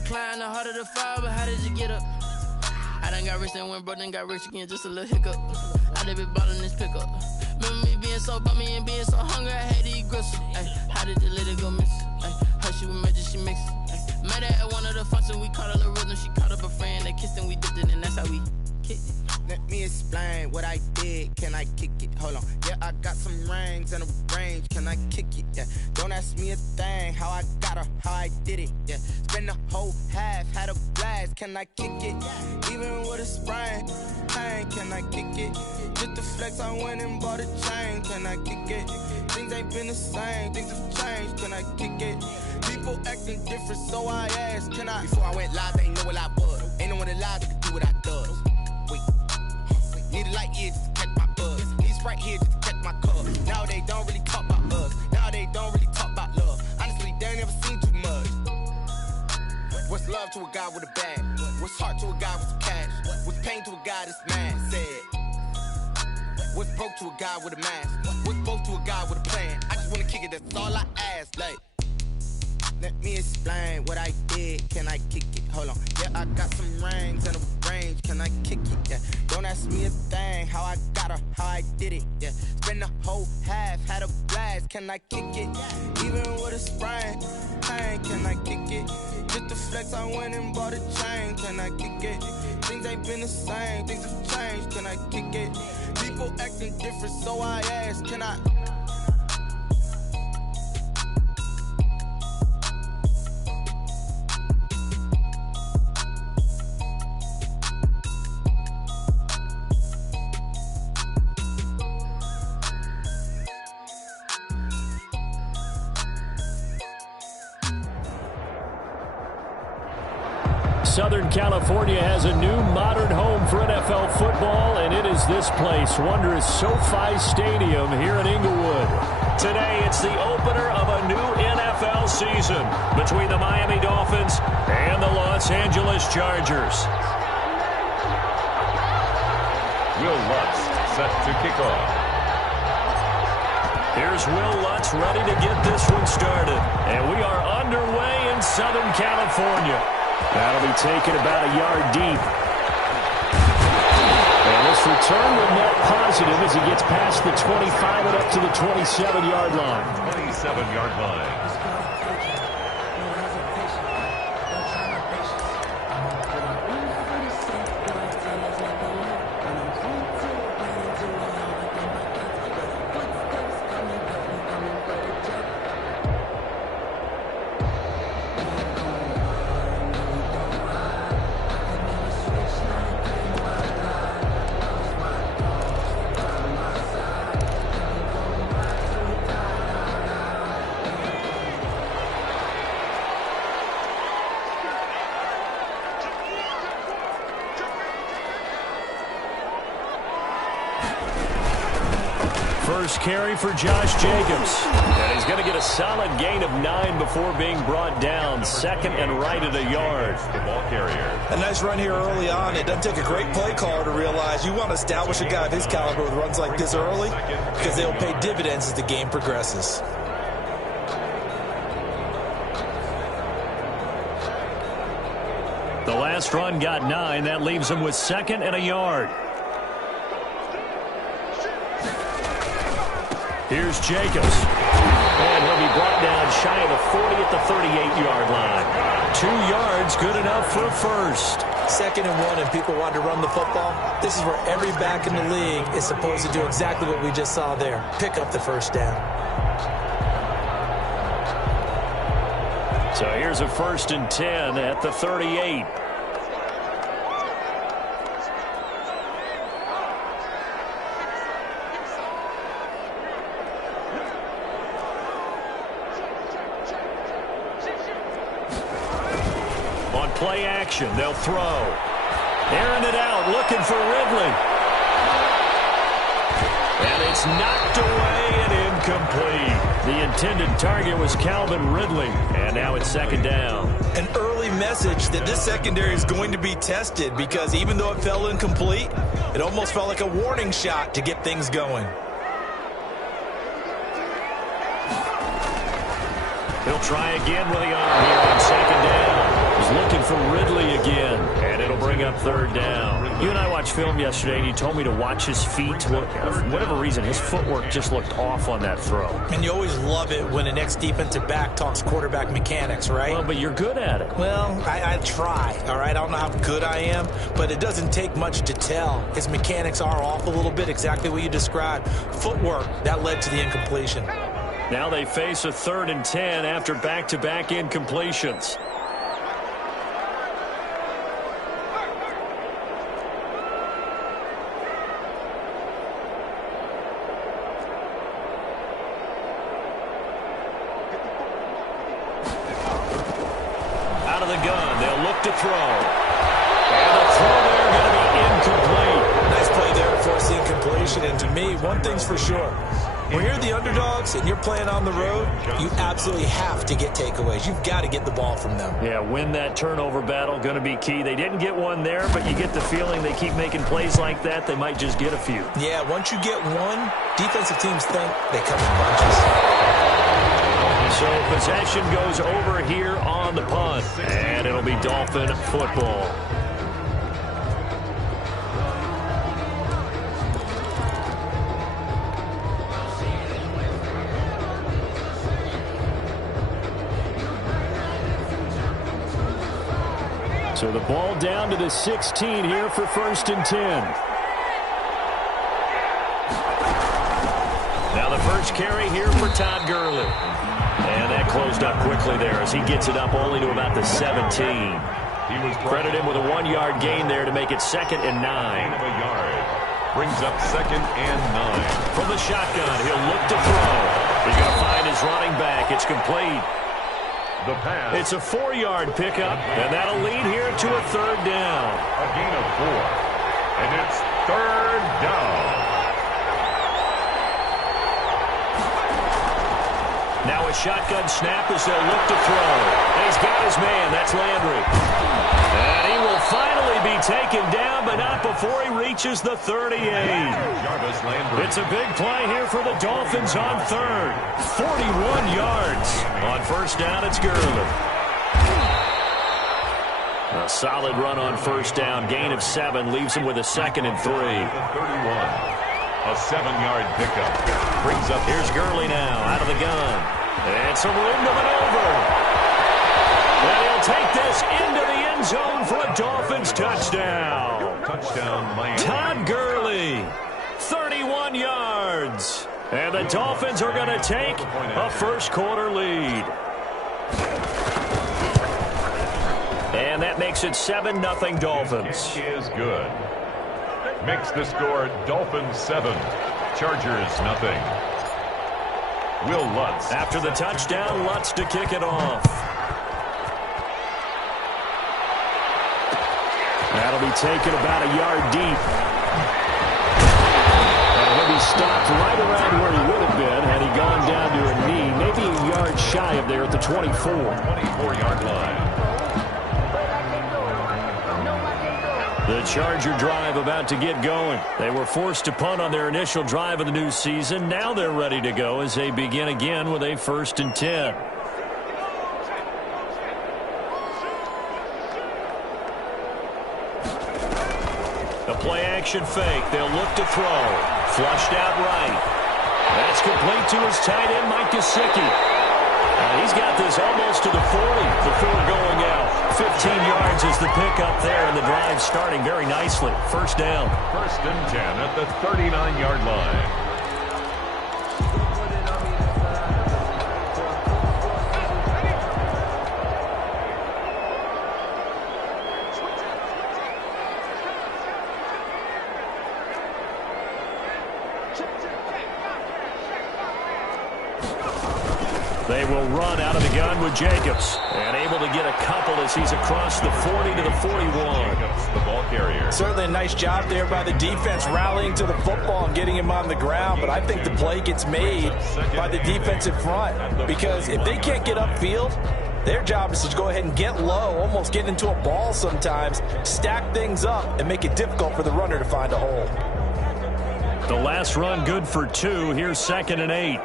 to climb, the harder to fall, but how did you get up? I done got rich and went broke, then got rich again, just a little hiccup. I done been ballin' this pickup. Remember me being so bummy and being so hungry, I had to eat gristle. Ay, how did the lady go miss? Ay, her she was magic, she mixed. Met her at one of the functions, we caught a little rhythm. She caught up a friend, they kissed and we dipped it, and that's how we kicked it. Let me explain what I did. Can I kick it? Hold on. Yeah, I got some rings and a range. Can I kick it? Yeah. Don't ask me a thing. How I got her, how I did it. Yeah. Spend the whole half, had a blast. Can I kick it? Even with a sprain. Pain, can I kick it? Just the flex, I went and bought a chain. Can I kick it? Things ain't been the same. Things have changed. Can I kick it? People acting different, so I asked, can I? Before I went live, they ain't know what I was. Ain't no one alive that could do what I does. Wait. Need a light here just to catch my buzz. Need Sprite here just to catch my cup. Now they don't really talk about us. Now they don't really talk about love. Honestly, they ain't never seen too much. What's love to a guy with a bag? What's heart to a guy with some cash? What's pain to a guy that's mad? Said. What's broke to a guy with a mask? What's both to a guy with a plan? I just wanna kick it, that's all I ask. Like, let me explain what I did. Can I kick it? Hold on. Yeah, I got some rings and a range. Can I kick it? Yeah. Don't ask me a thing. How I got her, how I did it. Yeah. Spend the whole half, had a blast. Can I kick it? Even with a sprain. Pain, can I kick it? Just the flex, I went and bought a chain. Can I kick it? Things ain't been the same. Things have changed. Can I kick it? People acting different, so I ask, can I? Southern California has a new modern home for NFL football, and it is this place, wondrous SoFi Stadium here in Inglewood. Today, it's the opener of a new NFL season between the Miami Dolphins and the Los Angeles Chargers. Will Lutz set to kick off. Here's Will Lutz ready to get this one started. And we are underway in Southern California. That'll be taken about a yard deep. And this return will net positive as he gets past the 25 and up to the 27-yard line. 27-yard line. First carry for Josh Jacobs. And he's going to get a solid gain of 9 before being brought down. Second and right at a yard. The ball carrier. A nice run here early on. It doesn't take a great play caller to realize you want to establish a guy of his caliber with runs like this early because they'll pay dividends as the game progresses. The last run got 9. That leaves him with second and a yard. Here's Jacobs. And he'll be brought down shy of the 40 at the 38-yard line. 2 yards, good enough for a first. 2nd and 1, and people want to run the football. This is where every back in the league is supposed to do exactly what we just saw there. Pick up the first down. So here's a 1st and 10 at the 38. Play action. They'll throw. Airing it out, looking for Ridley. And it's knocked away and incomplete. The intended target was Calvin Ridley. And now it's 2nd down. An early message that this secondary is going to be tested because even though it fell incomplete, it almost felt like a warning shot to get things going. He'll try again with the arm here on 2nd down. He's looking up third down. You and I watched film yesterday, and you told me to watch his feet. For whatever reason, his footwork just looked off on that throw. And you always love it when an ex-defensive back talks quarterback mechanics, right? Well, but you're good at it. Well, I try, all right? I don't know how good I am, but it doesn't take much to tell. His mechanics are off a little bit, exactly what you described. Footwork, that led to the incompletion. Now they face a 3rd and 10 after back-to-back incompletions. Out of the gun, they'll look to throw. And the throw there going to be incomplete. Nice play there to force the incompletion. And to me, one thing's for sure. When you're the underdogs and you're playing on the road, you absolutely have to get takeaways. You've got to get the ball from them. Yeah, win that turnover battle, going to be key. They didn't get one there, but you get the feeling they keep making plays like that, they might just get a few. Yeah, once you get one, defensive teams think they come in bunches. So possession goes over here on the punt, and it'll be Dolphin football. So the ball down to the 16 here for 1st and 10. Now the first carry here for Todd Gurley. And that closed up quickly there as he gets it up only to about the 17. Credit him with a 1-yard gain there to make it 2nd and 9. Brings up 2nd and 9. From the shotgun, he'll look to throw. He's going to find his running back. It's complete. The pass. It's a 4-yard pickup, and that'll lead here to a 3rd down. A gain of 4. And it's 3rd down. Now a shotgun snap as they'll look to throw. And he's got his man. That's Landry. And he will finally be taken down, but not before he reaches the 38. Jarvis Landry. It's a big play here for the Dolphins on 3rd. 41 yards. On 1st down, it's Gurley. A solid run on 1st down. Gain of 7 leaves him with a 2nd and 3. 31. A 7-yard pickup. Brings up. Here's Gurley now out of the gun. And some room to maneuver. And he'll take this into the end zone for a Dolphins touchdown. Touchdown, Miami. Todd Gurley, 31 yards. And the Dolphins are going to take a 1st quarter lead. And that makes it 7-0 Dolphins. Is good. Makes the score Dolphins 7, Chargers 0. Will Lutz. After the touchdown, Lutz to kick it off. That'll be taken about a yard deep. And he'll be stopped right around where he would have been had he gone down to a knee, maybe a yard shy of there at the 24. 24-yard line. The Charger drive about to get going. They were forced to punt on their initial drive of the new season. Now they're ready to go as they begin again with a 1st and 10. A play-action fake. They'll look to throw. Flushed out right. That's complete to his tight end, Mike Gesicki. He's got this almost to the 40 before going out. 15 yards is the pickup there, and the drive starting very nicely. 1st down. 1st and 10 at the 39-yard line. They will run out of the gun with Jacobs. And able to get a couple as he's across the 40 to the 41. Jacobs, the ball carrier. Certainly a nice job there by the defense rallying to the football and getting him on the ground. But I think the play gets made by the defensive front. Because if they can't get upfield, their job is to go ahead and get low, almost get into a ball sometimes, stack things up, and make it difficult for the runner to find a hole. The last run good for 2. Here's 2nd and 8.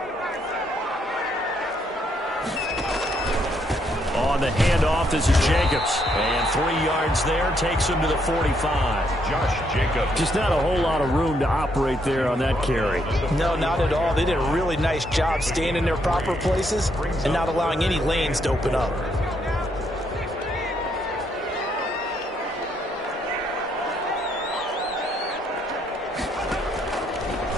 On on the handoff. This is Jacobs. And 3 yards there takes him to the 45. Josh Jacobs. Just not a whole lot of room to operate there on that carry. No, not at all. They did a really nice job staying in their proper places and not allowing any lanes to open up.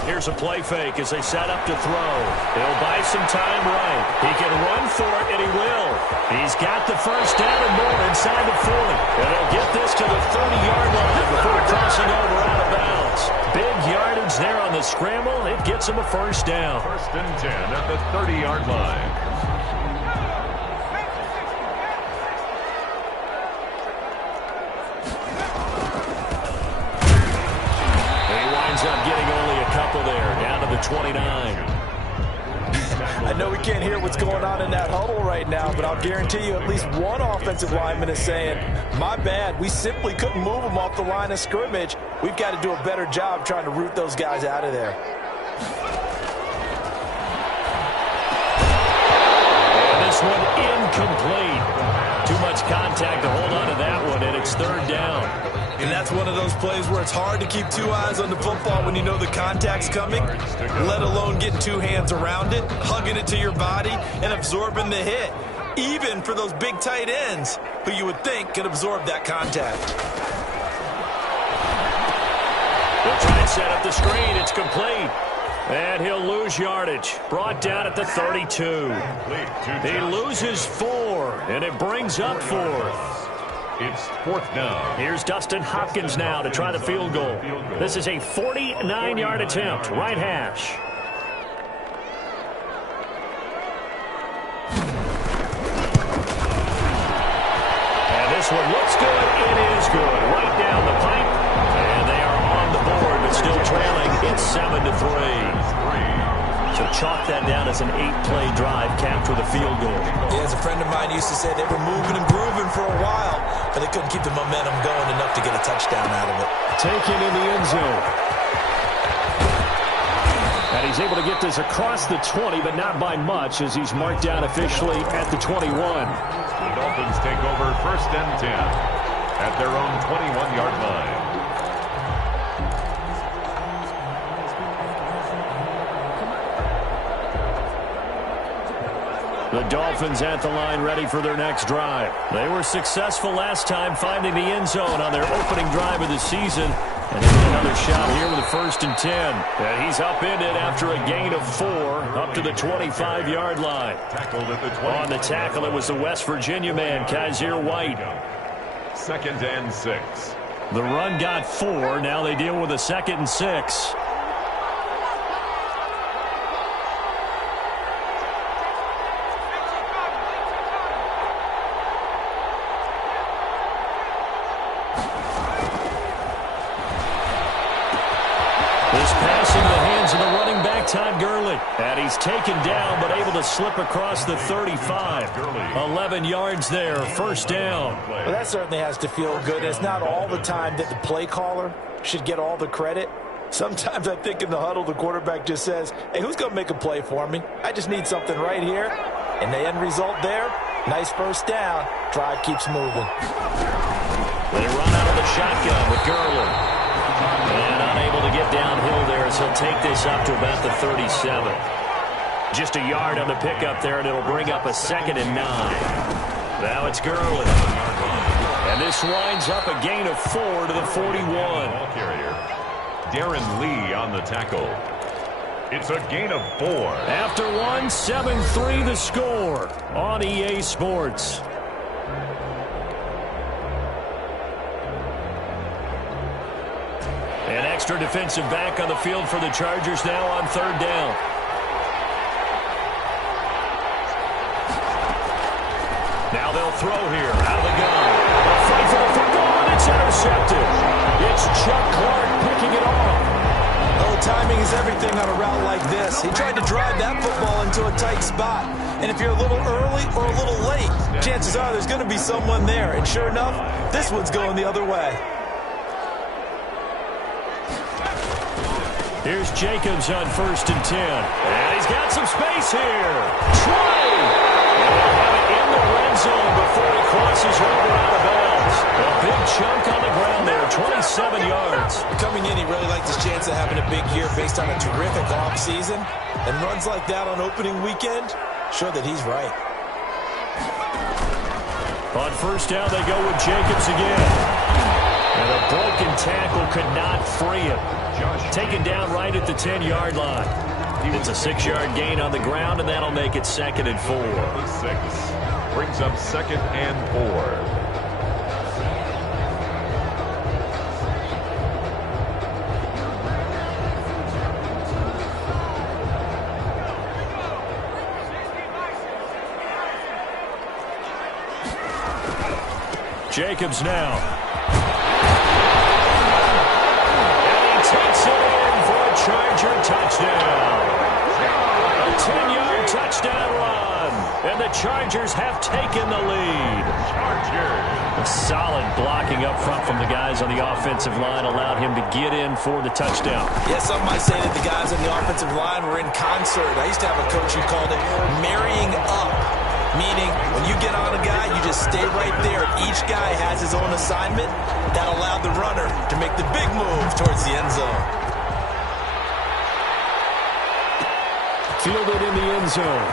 Here's a play fake as they set up to throw. He'll buy some time right. He can run for it, and he will. He's got the first down and more inside the 40. And he'll get this to the 30-yard line before crossing over out of bounds. Big yardage there on the scramble. It gets him a first down. First and 10 at the 30-yard line. Up getting only a couple there, down to the 29. I know we can't hear what's going on in that huddle right now, but I'll guarantee you at least one offensive lineman is saying, my bad, we simply couldn't move them off the line of scrimmage. We've got to do a better job trying to root those guys out of there. And this one incomplete. Too much contact to hold on to that one, and it's third down. And that's one of those plays where it's hard to keep 2 eyes on the football when you know the contact's coming, let alone getting 2 hands around it, hugging it to your body, and absorbing the hit, even for those big tight ends who you would think could absorb that contact. They'll try and set up the screen. It's complete. And he'll lose yardage. Brought down at the 32. He loses 4, and it brings up 4th. It's 4th down. Here's Dustin Hopkins now to try the field goal. This is a 49-yard attempt, right hash. And this one looks good. It is good. Right down the pipe. And they are on the board, but still trailing. It's 7-3. So chalk that down as an 8-play drive capped with a field goal. Yeah, as a friend of mine used to say, they were moving and grooving for a while, but they couldn't keep the momentum going enough to get a touchdown out of it. Taken in the end zone. And he's able to get this across the 20, but not by much, as he's marked down officially at the 21. The Dolphins take over 1st and 10 at their own 21-yard line. The Dolphins at the line ready for their next drive. They were successful last time finding the end zone on their opening drive of the season. And they get another shot here with a 1st and 10. And he's upended after a gain of 4 up to the 25-yard line. Tackled at the 20. On the tackle, it was the West Virginia man, Kaiser White. 2nd and 6. The run got 4. Now they deal with a 2nd and 6. Todd Gurley. And he's taken down, but able to slip across the 35. 11 yards there, 1st down. Well, that certainly has to feel good. It's not all the time that the play caller should get all the credit. Sometimes I think in the huddle, the quarterback just says, hey, who's going to make a play for me? I just need something right here. And the end result there, nice 1st down. Drive keeps moving. They run out of the shotgun with Gurley. And unable to get downhill there, so he'll take this up to about the 37. Just a yard on the pickup there, and it'll bring up a 2nd and 9. Now it's Gurley. And this winds up a gain of 4 to the 41. Ball carrier, Darren Lee on the tackle. It's a gain of 4. After 1, 7-3 the score on EA Sports. An extra defensive back on the field for the Chargers now on 3rd down. Now they'll throw here out of the gun. A fight for the football, and it's intercepted. It's Chuck Clark picking it off. Oh, timing is everything on a route like this. He tried to drive that football into a tight spot. And if you're a little early or a little late, chances are there's going to be someone there. And sure enough, this one's going the other way. Here's Jacobs on 1st and 10. And he's got some space here. Trey! And they'll have it in the red zone before he crosses over out of bounds. A big chunk on the ground there, 27 yards. Coming in, he really liked his chance of having a big year based on a terrific offseason. And runs like that on opening weekend show that he's right. On first down, they go with Jacobs again. And a broken tackle could not free him. Taken down right at the 10-yard line. It's a 6-yard gain on the ground, and that'll make it 2nd and 4. 6 brings up 2nd and 4. Jacobs now. And he takes it in for a Charger touchdown. A 10-yard touchdown run. And the Chargers have taken the lead. A solid blocking up front from the guys on the offensive line allowed him to get in for the touchdown. Yeah, some might say that the guys on the offensive line were in concert. I used to have a coach who called it marrying up. Meaning, when you get on a guy, you just stay right there. Each guy has his own assignment. That allowed the runner to make the big move towards the end zone. Fielded in the end zone.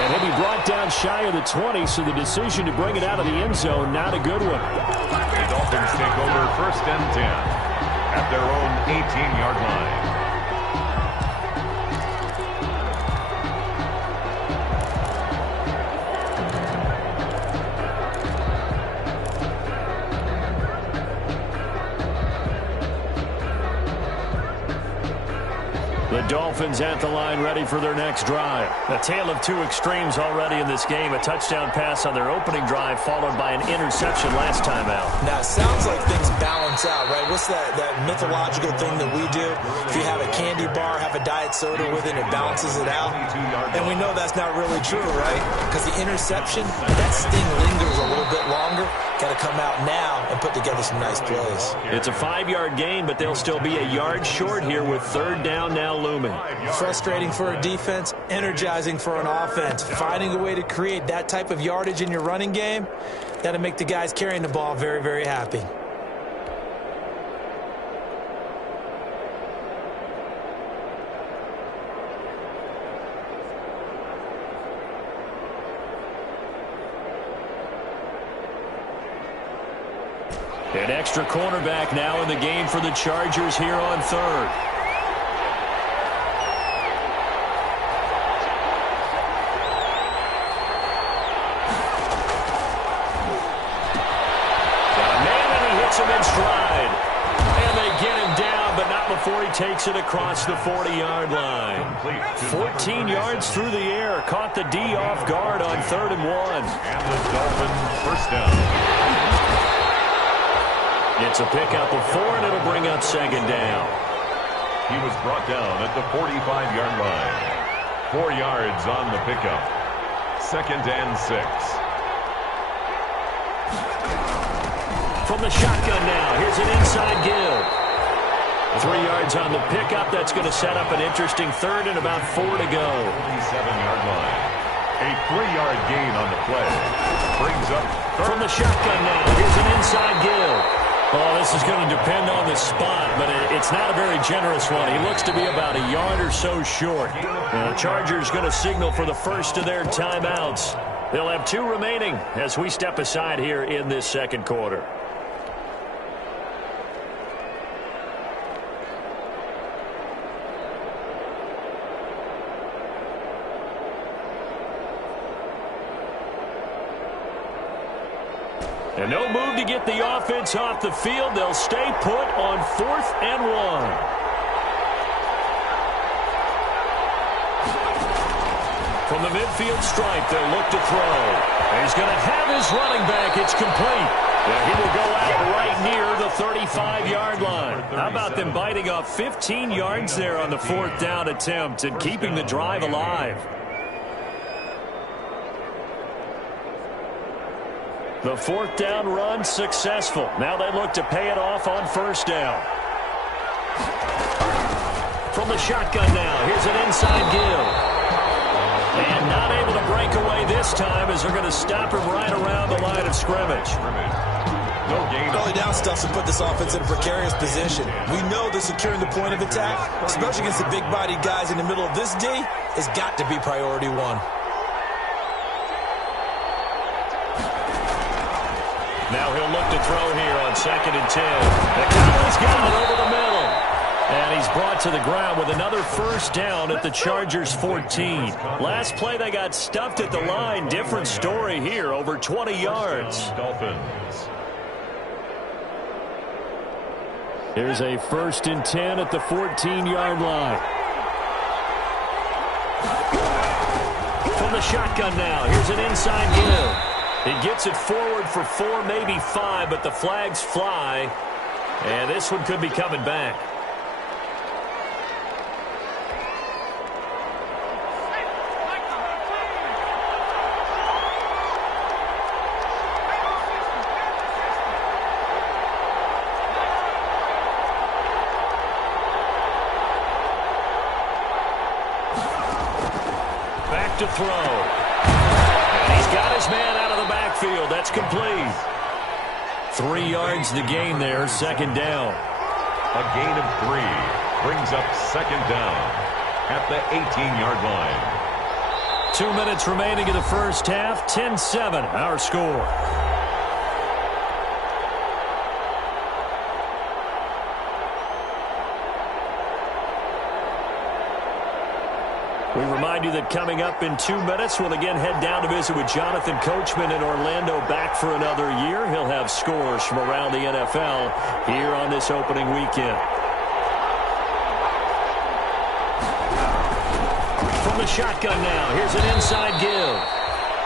And he'll be brought down shy of the 20, so the decision to bring it out of the end zone, not a good one. The Dolphins take over 1st and 10 at their own 18-yard line. The Dolphins at the line ready for their next drive. A tale of two extremes already in this game. A touchdown pass on their opening drive followed by an interception last time out. Now, it sounds like things balance out, right? What's that mythological thing that we do? If you have a candy bar, have a diet soda with it, it balances it out. And we know that's not really true, right? Because the interception, that sting lingers a little bit longer. Got to come out now and put together some nice plays. It's a 5-yard gain, but they'll still be a yard short here with 3rd down now looming. Frustrating for a defense, energizing for an offense. Finding a way to create that type of yardage in your running game, that'll make the guys carrying the ball very, very happy. An extra cornerback now in the game for the Chargers here on 3rd. Got a man and he hits him in stride. And they get him down, but not before he takes it across the 40-yard line. 14 yards through the air. Caught the D off guard on 3rd and 1. And the Dolphins 1st down. It's a pickup of 4, and it'll bring up 2nd down. He was brought down at the 45-yard line. 4 yards on the pickup. 2nd and 6. From the shotgun now, here's an inside give. 3 yards on the pickup. That's going to set up an interesting 3rd and about 4 to go. 47-yard line. A 3-yard gain on the play. Brings up 3rd. From the shotgun now, here's an inside give. Oh, this is going to depend on the spot, but it's not a very generous one. He looks to be about a yard or so short. And the Chargers going to signal for the first of their timeouts. They'll have 2 remaining as we step aside here in this 2nd quarter. And no move to get the offense off the field. They'll stay put on 4th and 1. From the midfield stripe, they'll look to throw. And he's going to have his running back. It's complete. And he will go out right near the 35-yard line. How about them biting off 15 yards there on the 4th down attempt and keeping the drive alive? The 4th down run successful. Now they look to pay it off on 1st down. From the shotgun now, here's an inside give. And not able to break breakaway this time as they're going to stop him right around the line of scrimmage. No gain. Early down stuff to put this offense in a precarious position. We know that securing the point of attack, especially against the big-bodied guys in the middle of this D, has got to be priority one. Now he'll look to throw here on 2nd and 10. The Cowboys got it over the middle. And he's brought to the ground with another first down at the Chargers' 14. Last play they got stuffed at the line. Different story here, over 20 yards. Dolphins. Here's a 1st and 10 at the 14-yard line. From the shotgun now, here's an inside give. He gets it forward for 4, maybe 5, but the flags fly. And this one could be coming back. To throw. And he's got his man out of the backfield. That's complete. 3 yards to gain there, 2nd down. A gain of 3 brings up 2nd down at the 18-yard line. 2 minutes remaining in the first half. 10-7, our score. We remind you that coming up in 2 minutes, we'll again head down to visit with Jonathan Coachman in Orlando, back for another year. He'll have scores from around the NFL here on this opening weekend. From the shotgun now, here's an inside give.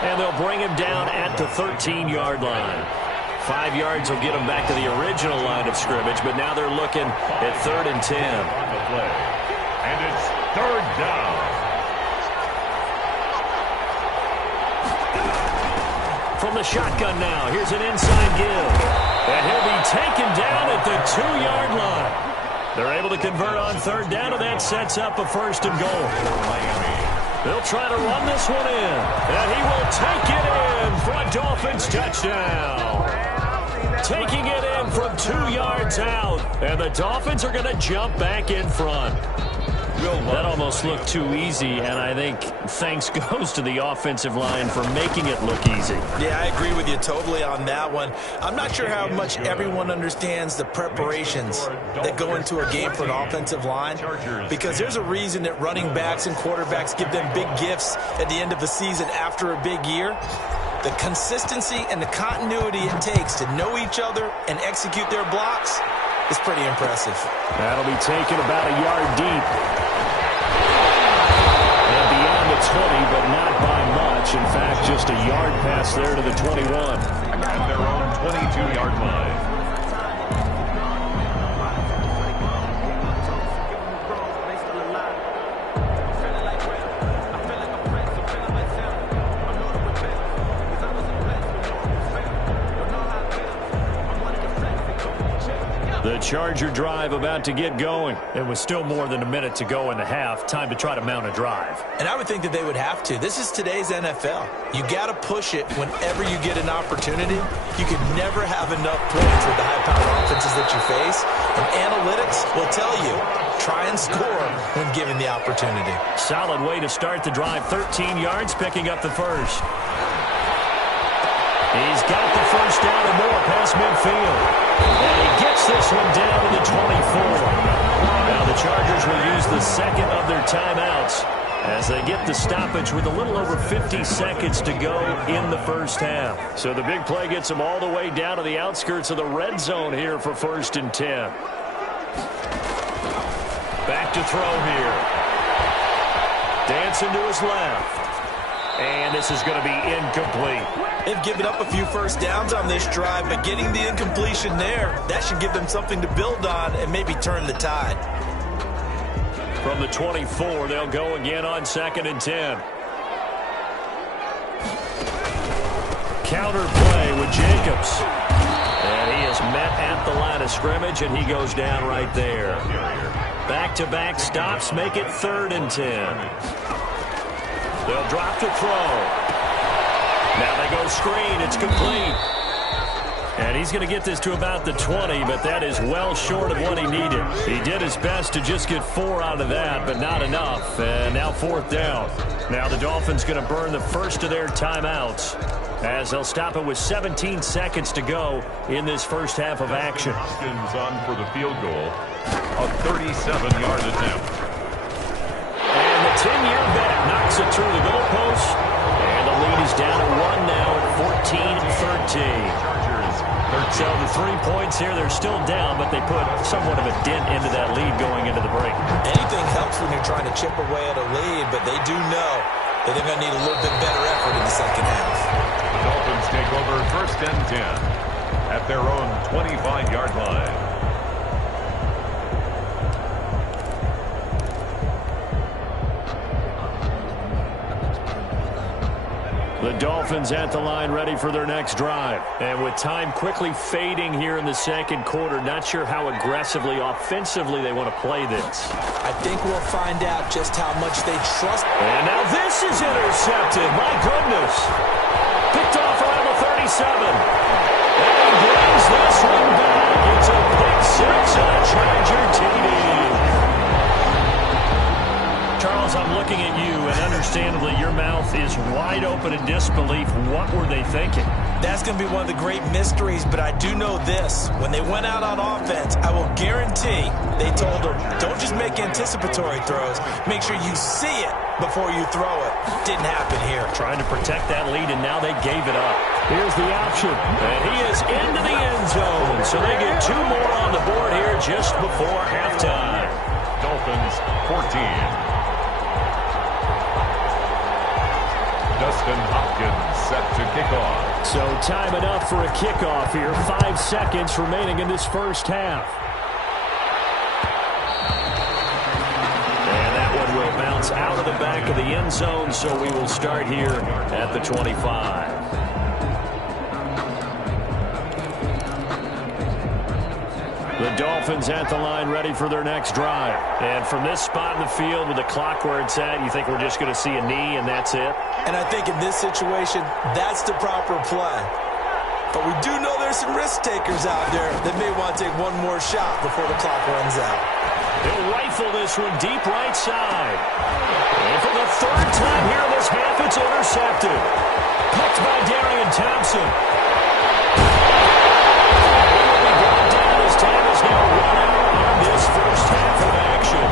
And they'll bring him down at the 13-yard line. 5 yards will get him back to the original line of scrimmage, but now they're looking at 3rd and 10. And it's 3rd down. From the shotgun now, here's an inside give. And he'll be taken down at the 2-yard line. They're able to convert on 3rd down, and that sets up a 1st and goal. They'll try to run this one in. And he will take it in for a Dolphins touchdown. Taking it in from 2 yards out. And the Dolphins are going to jump back in front. That almost looked too easy, and I think thanks goes to the offensive line for making it look easy. Yeah, I agree with you totally on that one. I'm not sure how much everyone understands the preparations that go into a game for an offensive line, because there's a reason that running backs and quarterbacks give them big gifts at the end of the season after a big year. The consistency and the continuity it takes to know each other and execute their blocks is pretty impressive. That'll be taken about a yard deep. And beyond the 20, but not by much. In fact, just a yard pass there to the 21. At their own 22-yard line. The Charger drive about to get going. It was still more than a minute to go in the half. Time to try to mount a drive. And I would think that they would have to. This is today's NFL. You got to push it whenever you get an opportunity. You can never have enough points with the high-powered offenses that you face. And analytics will tell you, try and score when given the opportunity. Solid way to start the drive. 13 yards, picking up the first. He's got the first down and more past midfield. And he gets this one down to the 24. Now the Chargers will use the second of their timeouts as they get the stoppage with a little over 50 seconds to go in the first half. So the big play gets them all the way down to the outskirts of the red zone here for 1st and 10. Back to throw here. Dancing to his left. And this is going to be incomplete. They've given up a few first downs on this drive, but getting the incompletion there, that should give them something to build on and maybe turn the tide. From the 24, they'll go again on 2nd and 10. Counter play with Jacobs. And he is met at the line of scrimmage, and he goes down right there. Back-to-back stops make it 3rd and 10. They'll drop to throw. Now they go screen. It's complete. And he's going to get this to about the 20, but that is well short of what he needed. He did his best to just get 4 out of that, but not enough. And now 4th down. Now the Dolphins going to burn the first of their timeouts as they'll stop it with 17 seconds to go in this first half of action. Hopkins on for the field goal, a 37-yard attempt. And the 10-year vet knocks it through the goalpost. And the lead is down at 1 now at 14-13. So the 3 points here, they're still down, but they put somewhat of a dent into that lead going into the break. Anything helps when you're trying to chip away at a lead, but they do know that they're going to need a little bit better effort in the second half. The Dolphins take over 1st and 10 at their own 25-yard line. The Dolphins at the line ready for their next drive. And with time quickly fading here in the second quarter, not sure how aggressively, offensively they want to play this. I think we'll find out just how much they trust. And now this is intercepted. My goodness. Picked off around the 37. And he brings this one back. It's a pick 6 and a Charger TD. Charles, I'm looking at you, and understandably, your mouth is wide open in disbelief. What were they thinking? That's going to be one of the great mysteries, but I do know this. When they went out on offense, I will guarantee they told them, don't just make anticipatory throws. Make sure you see it before you throw it. Didn't happen here. Trying to protect that lead, and now they gave it up. Here's the option, and he is into the end zone. So they get 2 more on the board here just before halftime. Dolphins 14. Dustin Hopkins set to kick off. So time enough for a kickoff here. 5 seconds remaining in this first half. And that one will bounce out of the back of the end zone, so we will start here at the 25. The Dolphins at the line ready for their next drive. And from this spot in the field with the clock where it's at, you think we're just going to see a knee and that's it? And I think in this situation, that's the proper play. But we do know there's some risk takers out there that may want to take one more shot before the clock runs out. He'll rifle this one deep right side. And for the 3rd time here in this half, it's intercepted. Picked by Darian Thompson. Time is now running on this first half of action.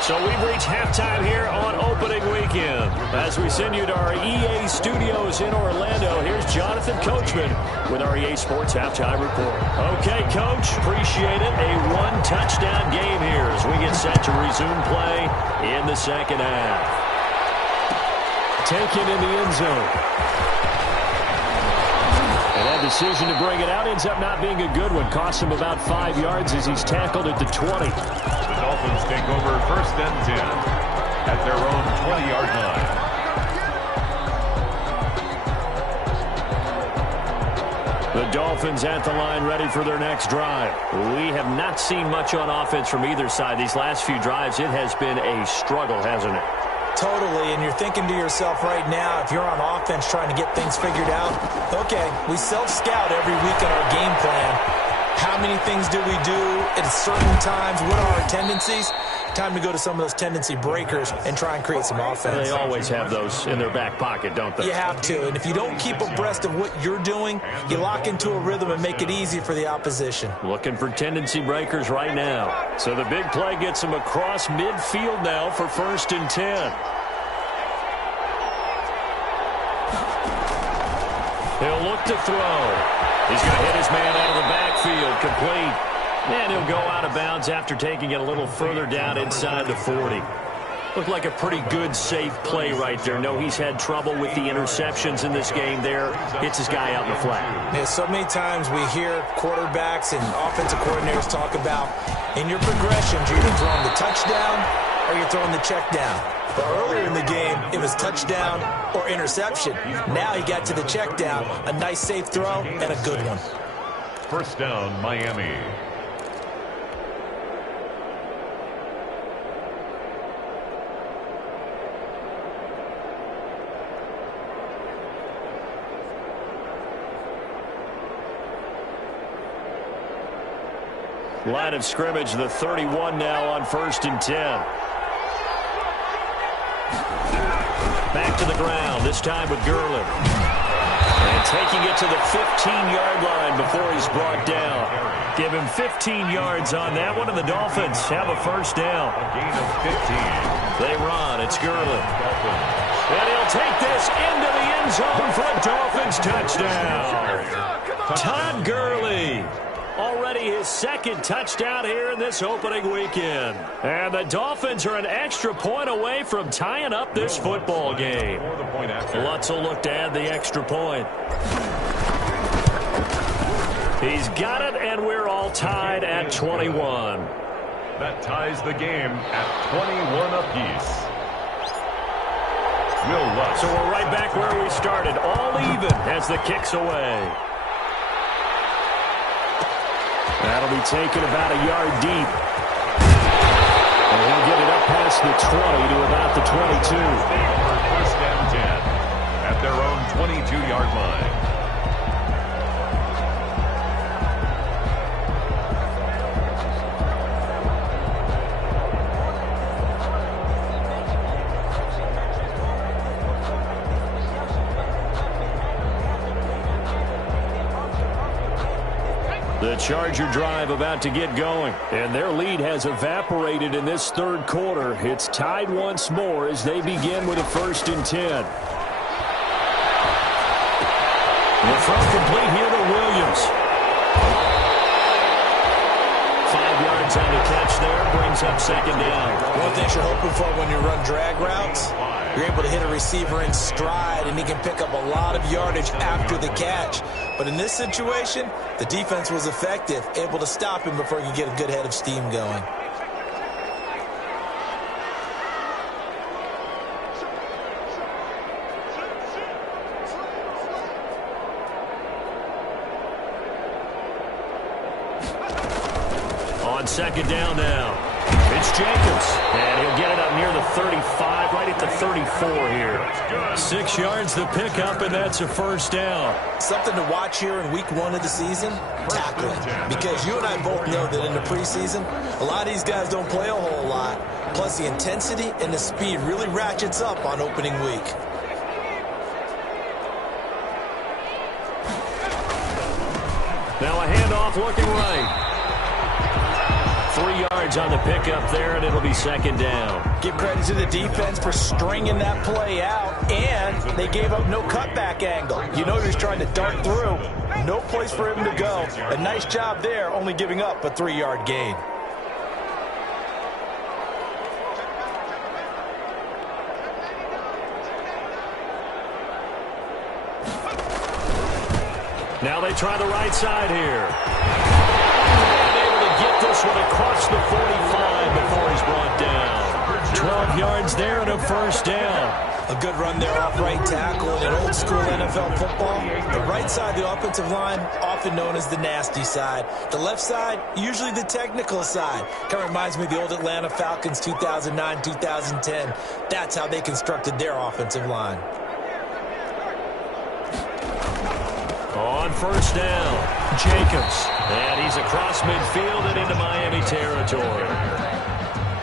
So we've reached halftime here on opening weekend. As we send you to our EA studios in Orlando, here's Jonathan Coachman with our EA Sports Halftime Report. Okay, Coach, appreciate it. A 1-touchdown game here as we get set to resume play in the second half. Taken in the end zone. And that decision to bring it out ends up not being a good one. Costs him about 5 yards as he's tackled at the 20. The Dolphins take over 1st and 10 at their own 20-yard line. The Dolphins at the line ready for their next drive. We have not seen much on offense from either side. These last few drives, it has been a struggle, hasn't it? Totally, and you're thinking to yourself right now, if you're on offense trying to get things figured out, okay, we self-scout every week in our game plan. How many things do we do at certain times? What are our tendencies? Time to go to some of those tendency breakers and try and create some offense. They always have those in their back pocket, don't they? You have to, and if you don't keep abreast of what you're doing, you lock into a rhythm and make it easy for the opposition. Looking for tendency breakers right now. So the big play gets him across midfield now for 1st and 10. He'll look to throw. He's going to hit his man out of the backfield, complete. And he'll go out of bounds after taking it a little further down inside the 40. Looked like a pretty good, safe play right there. No, he's had trouble with the interceptions in this game there. Hits his guy out in the flat. Yeah, so many times we hear quarterbacks and offensive coordinators talk about in your progressions, you're either throwing the touchdown or you're throwing the check down. But earlier in the game, it was touchdown or interception. Now he got to the check down, a nice safe throw, and a good one. 1st down, Miami. Line of scrimmage, the 31 now on 1st and 10. Back to the ground, this time with Gurley. And taking it to the 15-yard line before he's brought down. Give him 15 yards on that one, and the Dolphins have a first down. A gain of 15. They run. It's Gurley. And he'll take this into the end zone for a Dolphins touchdown. Todd Gurley. Already his second touchdown here in this opening weekend. And the Dolphins are an extra point away from tying up this football game. Lutz will look to add the extra point. He's got it, and we're all tied at 21. That ties the game at 21 apiece. Will Lutz. So we're right back where we started, all even as the kick's away. That'll be taken about a yard deep. And he'll get it up past the 20 to about the 22. For first and 10 at their own 22-yard line. The Charger drive about to get going, and their lead has evaporated in this third quarter. It's tied once more as they begin with a 1st and 10. The throw complete here to Williams. 5 yards on the catch there, brings up second down. One of the things you're hoping for when you run drag routes, you're able to hit a receiver in stride, and he can pick up a lot of yardage after the catch. But in this situation, the defense was effective, able to stop him before he could get a good head of steam going. On second down now, it's Jacobs, and he'll get it up near the 35, right at the 34 here. 6 yards the pickup, and that's a first down. Something to watch here in week 1 of the season, tackling. Because you and I both know that in the preseason, a lot of these guys don't play a whole lot. Plus the intensity and the speed really ratchets up on opening week. Now a handoff looking right. 3 yards on the pickup there, and it'll be second down. Give credit to the defense for stringing that play out, and they gave up no cutback angle. You know he was trying to dart through. No place for him to go. A nice job there, only giving up a 3-yard gain. Now they try the right side here. Get this one across the 45 before he's brought down. 12 yards there and a first down. A good run there off right tackle in old school NFL football. The right side of the offensive line, often known as the nasty side. The left side, usually the technical side. Kind of reminds me of the old Atlanta Falcons 2009-2010. That's how they constructed their offensive line. On first down, Jacobs. And he's across midfield and into Miami territory.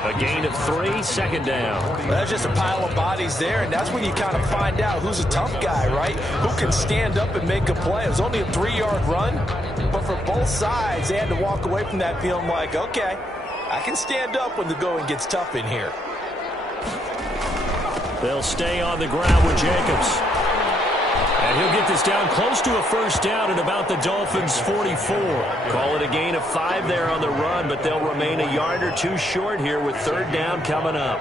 A gain of 3, second down. Well, that's just a pile of bodies there, and that's when you kind of find out who's a tough guy, right? Who can stand up and make a play. It was only a 3-yard run, but for both sides, they had to walk away from that feeling like, okay, I can stand up when the going gets tough in here. They'll stay on the ground with Jacobs. And he'll get this down close to a first down at about the Dolphins' 44. Call it a gain of 5 there on the run, but they'll remain a yard or 2 short here with third down coming up.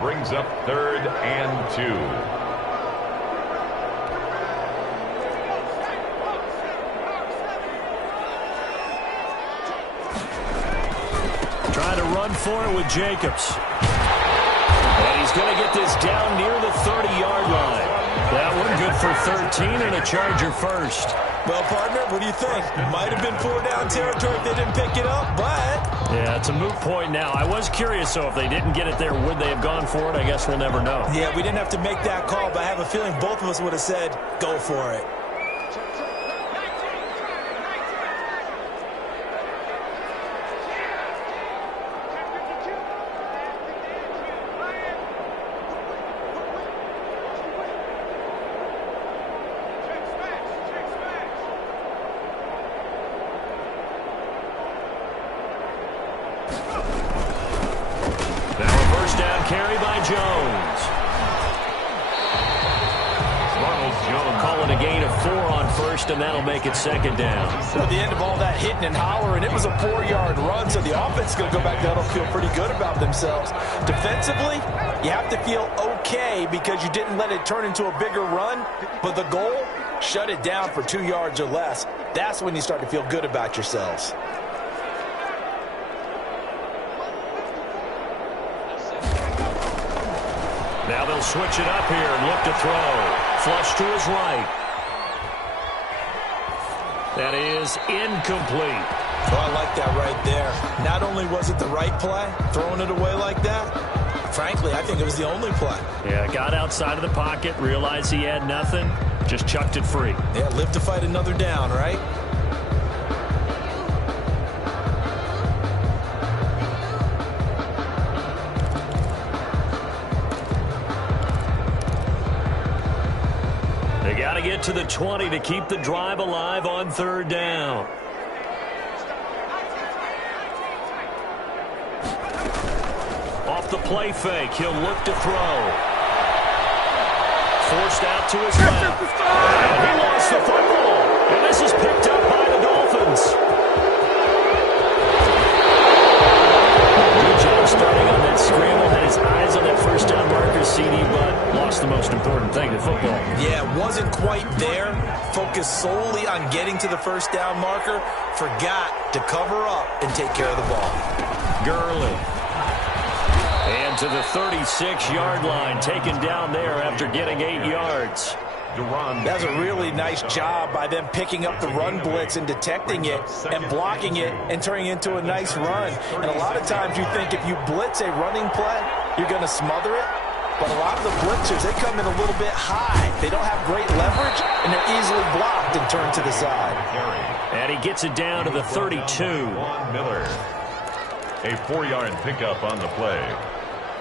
Brings up 3rd and 2. Trying to run for it with Jacobs. And he's going to get this down near the 30-yard line. That one good for 13 and a Charger first. Well, partner, what do you think? Might have been 4-down territory if they didn't pick it up, but... Yeah, it's a moot point now. I was curious, so if they didn't get it there, would they have gone for it? I guess we'll never know. Yeah, we didn't have to make that call, but I have a feeling both of us would have said, go for it. a gain of 4 on first, and that'll make it second down. At the end of all that hitting and hollering, it was a 4-yard run, so the offense is going to go back down and feel pretty good about themselves. Defensively, you have to feel okay because you didn't let it turn into a bigger run, but the goal, shut it down for 2 yards or less. That's when you start to feel good about yourselves. Now they'll switch it up here and look to throw. Flush to his right. That is incomplete. Oh, I like that right there. Not only was it the right play, throwing it away like that, frankly, I think it was the only play. Yeah, got outside of the pocket, realized he had nothing, just chucked it free. Yeah, live to fight another down, right? They got to get to the 20 to keep the drive alive on 3rd down. Off the play fake, he'll look to throw. Forced out to his left. And he lost the football. And this is picked up by the Dolphins. Good job starting on that scramble. Had his eyes on that first down marker, CD, but lost the most important thing, the football. Yeah, wasn't quite there. Focused solely on getting to the first down marker. Forgot to cover up and take care of the ball. Gurley. And to the 36-yard line, taken down there after getting 8 yards. That was a really nice job by them picking up the run blitz and detecting it and blocking it and turning it into a nice run. And a lot of times you think if you blitz a running play, you're going to smother it. But a lot of the blitzers, they come in a little bit high. They don't have great leverage, and they're easily blocked and turned to the side. And he gets it down to the 32. Miller. A 4-yard pickup on the play.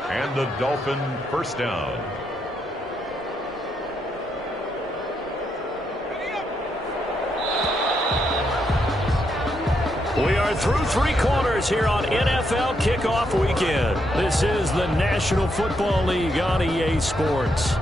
And the Dolphin first down. We are through 3 quarters here on NFL Kickoff Weekend. This is the National Football League on EA Sports.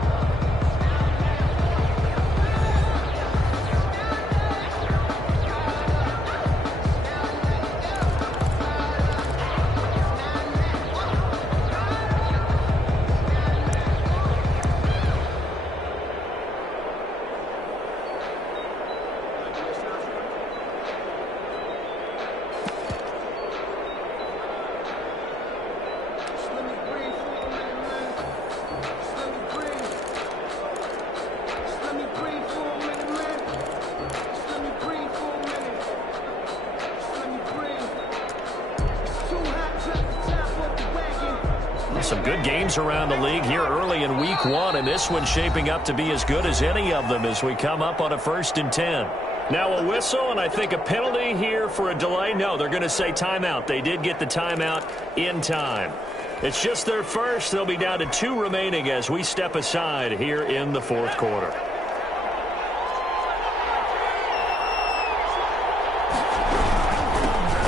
Some good games around the league here early in week 1, and this one's shaping up to be as good as any of them as we come up on a 1st and 10. Now a whistle, and I think a penalty here for a delay. No, they're going to say timeout. They did get the timeout in time. It's just their first. They'll be down to 2 remaining as we step aside here in the 4th quarter.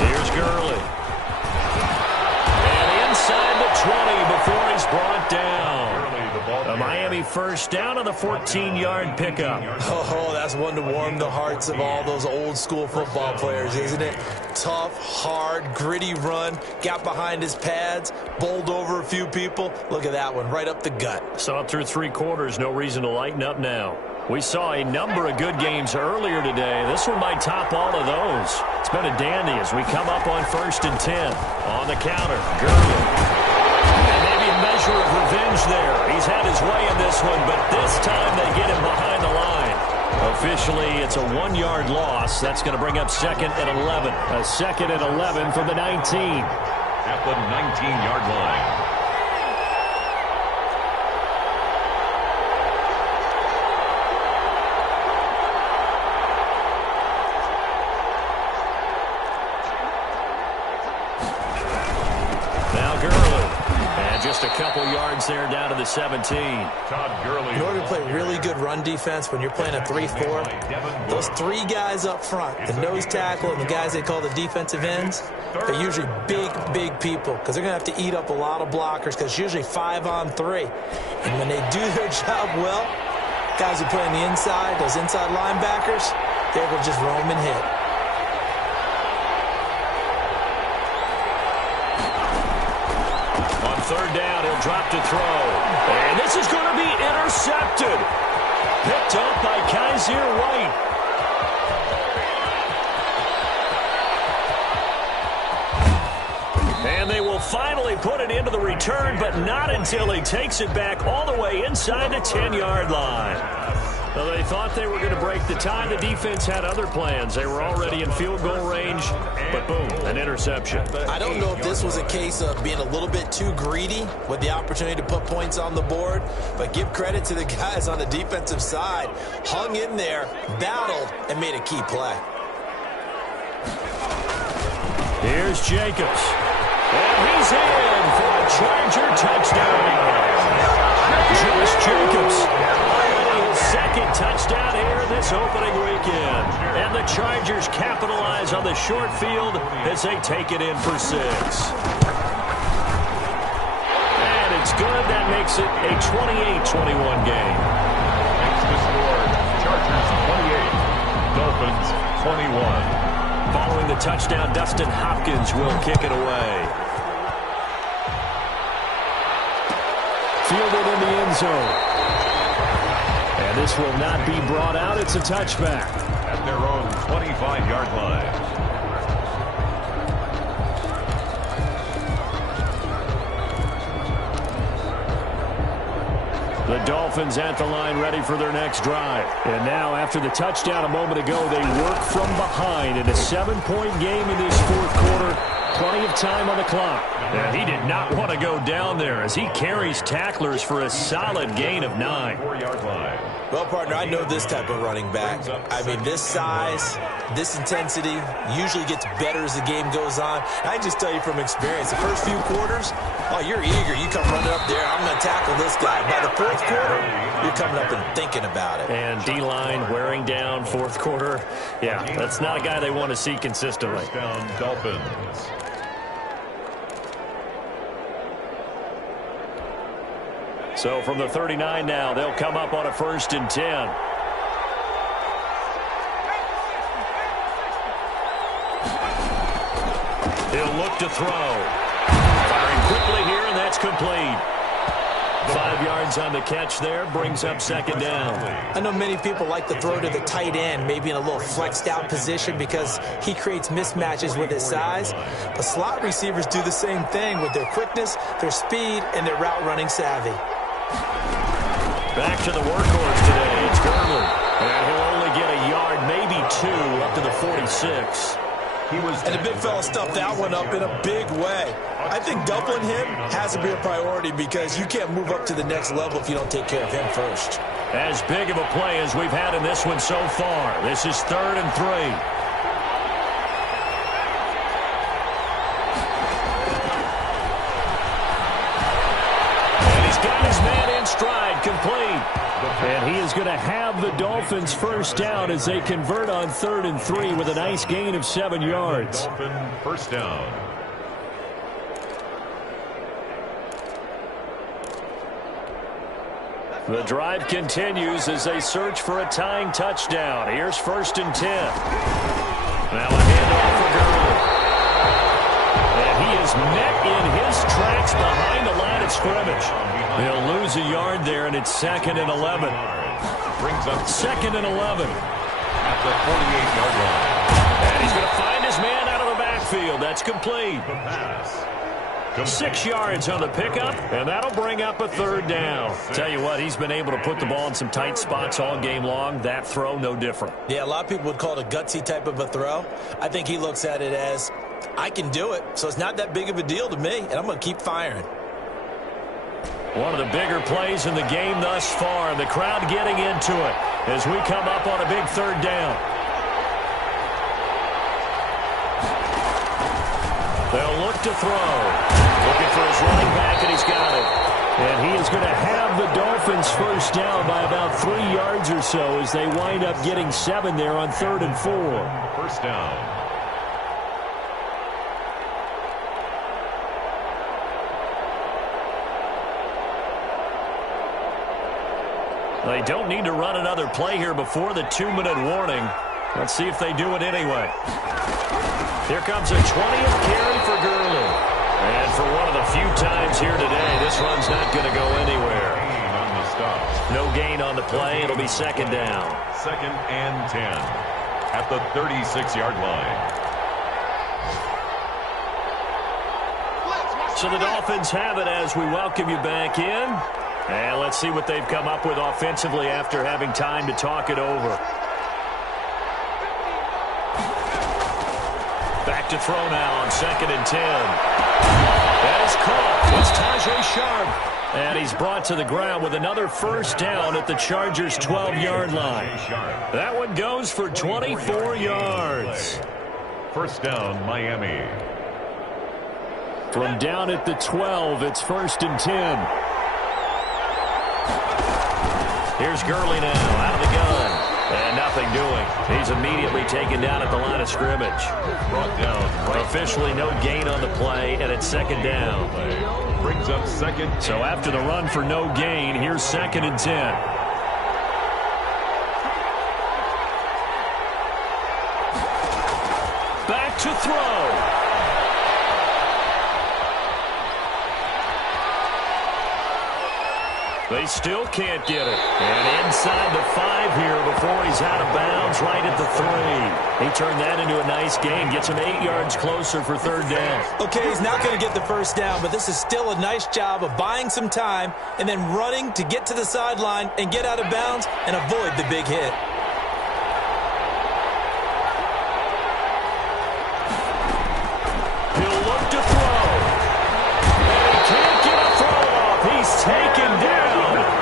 Here's Gurley. And inside the 20 before he's brought down. A Miami first down on the 14-yard pickup. Oh, that's one to warm the hearts of all those old-school football players, isn't it? Tough, hard, gritty run. Got behind his pads, bowled over a few people. Look at that one, right up the gut. Saw it through 3 quarters. No reason to lighten up now. We saw a number of good games earlier today. This one might top all of those. It's been a dandy as we come up on 1st and 10. On the counter, Gurley. Measure of revenge there. He's had his way in this one, but this time they get him behind the line. Officially, it's a 1-yard loss. That's going to bring up 2nd and 11. A 2nd and 11 from the 19. At the 19-yard line. Just a couple yards there down to the 17. Todd Gurley. In order to play really good run defense when you're playing a 3-4, those 3 guys up front, the nose tackle and the guys they call the defensive ends, they're usually big people because they're going to have to eat up a lot of blockers because it's usually 5 on 3. And when they do their job well, Guys who play on the inside, those inside linebackers, they're going to just roam and hit. On third down, he'll drop to throw. And this is going to be intercepted. Picked up by Kaiser White. And they will finally put it into the return, but not until he takes it back all the way inside the 10-yard line. Well, they thought they were going to break the tie. The defense had other plans. They were already in field goal range, but boom, an interception. I don't know if this was a case of being a little bit too greedy with the opportunity to put points on the board, but give credit to the guys on the defensive side. Hung in there, battled, and made a key play. Here's Jacobs. And he's in for a Charger touchdown. Josh Jacobs. His second touchdown here this opening weekend. And the Chargers capitalize on the short field as they take it in for 6. And it's good. That makes it a 28-21 game. Makes the score Chargers 28, Dolphins 21. Following the touchdown, Dustin Hopkins will kick it away. Fielded in the end zone. And this will not be brought out. It's a touchback. At their own 25-yard line. The Dolphins at the line ready for their next drive. And now after the touchdown a moment ago, they work from behind in a 7-point game in this fourth quarter. Plenty of time on the clock. And he did not want to go down there as he carries tacklers for a solid gain of 9. 4-yard line. Well, partner, I know this type of running back. I mean, this size, this intensity usually gets better as the game goes on. I can just tell you from experience, the first few quarters, oh, you're eager. You come running up there, I'm going to tackle this guy. By the fourth quarter, you're coming up and thinking about it. And D-line wearing down fourth quarter. Yeah, that's not a guy they want to see consistently. First down, Dolphins. So from the 39 now, they'll come up on a 1st and 10. He'll look to throw. Firing quickly here, and that's complete. 5 yards on the catch there, brings up 2nd down. I know many people like to throw to the tight end, maybe in a little flexed out position because he creates mismatches with his size. But slot receivers do the same thing with their quickness, their speed, and their route running savvy. Back to the workhorse today. It's Gurley. And he'll only get a yard, maybe 2, up to the 46. And the big fella stuffed that one up in a big way. I think doubling him has to be a priority because you can't move up to the next level if you don't take care of him first. As big of a play as we've had in this one so far. This is 3rd and 3. Stride complete. And he is going to have the Dolphins first down as they convert on 3rd and 3 with a nice gain of 7 yards. Dolphin first down. The drive continues as they search for a tying touchdown. Here's 1st and 10. Now a handoff for Gurley. And he is met in his tracks behind the line of scrimmage. They'll lose a yard there, and it's 2nd and 11. Brings up 2nd and 11. At the 48-yard line. And he's going to find his man out of the backfield. That's complete. The pass. 6 yards on the pickup, and that'll bring up a 3rd down. Tell you what, he's been able to put the ball in some tight spots all game long. That throw, no different. Yeah, a lot of people would call it a gutsy type of a throw. I think he looks at it as, I can do it, so it's not that big of a deal to me, and I'm going to keep firing. One of the bigger plays in the game thus far, and the crowd getting into it as we come up on a big 3rd down. They'll look to throw. Looking for his running back, and he's got it. And he is going to have the Dolphins first down by about 3 yards or so as they wind up getting 7 there on 3rd and 4. First down. They don't need to run another play here before the 2-minute warning. Let's see if they do it anyway. Here comes a 20th carry for Gurley. And for one of the few times here today, this run's not going to go anywhere. No gain on the play. It'll be second down. 2nd and 10 at the 36-yard line. So the Dolphins have it as we welcome you back in. And let's see what they've come up with offensively after having time to talk it over. Back to throw now on 2nd and 10. That is caught. It's Tajay Sharp. And he's brought to the ground with another first down at the Chargers' 12-yard line. That one goes for 24 yards. First down, Miami. From down at the 12, it's 1st and 10. Here's Gurley now, out of the gun. And nothing doing. He's immediately taken down at the line of scrimmage. Brought down. Officially no gain on the play, and it's 2nd down. Brings up 2nd. So after the run for no gain, here's 2nd and 10. Back to throw. They still can't get it. And inside the 5 here before he's out of bounds right at the 3. He turned that into a nice gain. Gets him 8 yards closer for 3rd down. Okay, he's not going to get the first down, but this is still a nice job of buying some time and then running to get to the sideline and get out of bounds and avoid the big hit. He'll look to throw. And he can't get a throw off. He's taken down.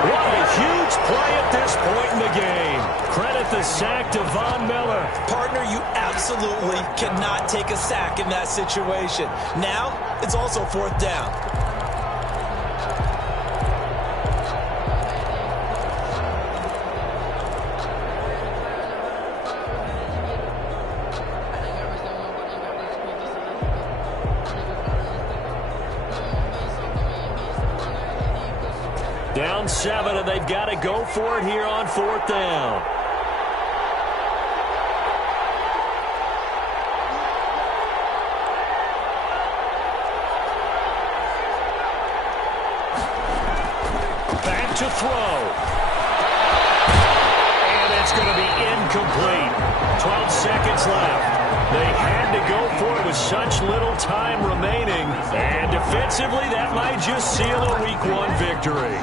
What a huge play at this point in the game. Credit the sack to Von Miller. Partner, you absolutely cannot take a sack in that situation. Now, it's also 4th down. Down 7, and they've got to go for it here on 4th down. Back to throw. And it's going to be incomplete. 12 seconds left. They had to go for it with such little time remaining. And defensively, that might just seal a Week 1 victory.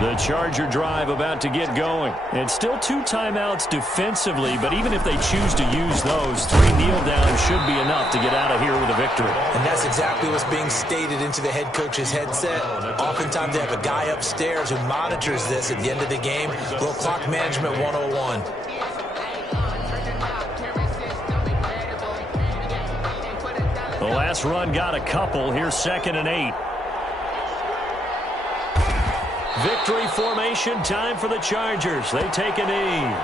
The Charger drive about to get going. And still 2 timeouts defensively, but even if they choose to use those, 3 kneel downs should be enough to get out of here with a victory. And that's exactly what's being stated into the head coach's headset. Oftentimes they have a guy upstairs who monitors this at the end of the game. Little clock management 101. The last run got a couple. Here's 2nd and 8. Victory formation time for the Chargers. They take a knee.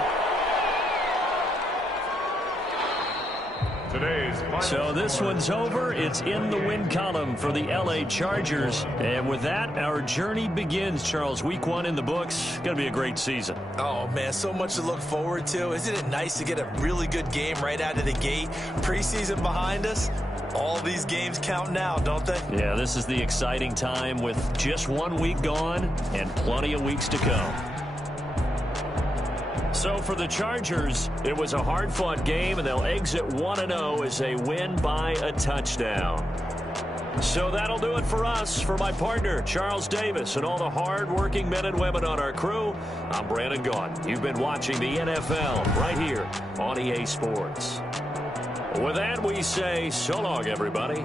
So this one's over. It's in the win column for the LA Chargers. And with that, our journey begins, Charles. Week 1 in the books. Going to be a great season. Oh, man, so much to look forward to. Isn't it nice to get a really good game right out of the gate? Preseason behind us. All these games count now, don't they? Yeah, this is the exciting time with just 1 week gone and plenty of weeks to come. So for the Chargers, it was a hard-fought game, and they'll exit 1-0 as they win by a touchdown. So that'll do it for us. For my partner, Charles Davis, and all the hard-working men and women on our crew, I'm Brandon Gaudin. You've been watching the NFL right here on EA Sports. With that, we say so long, everybody.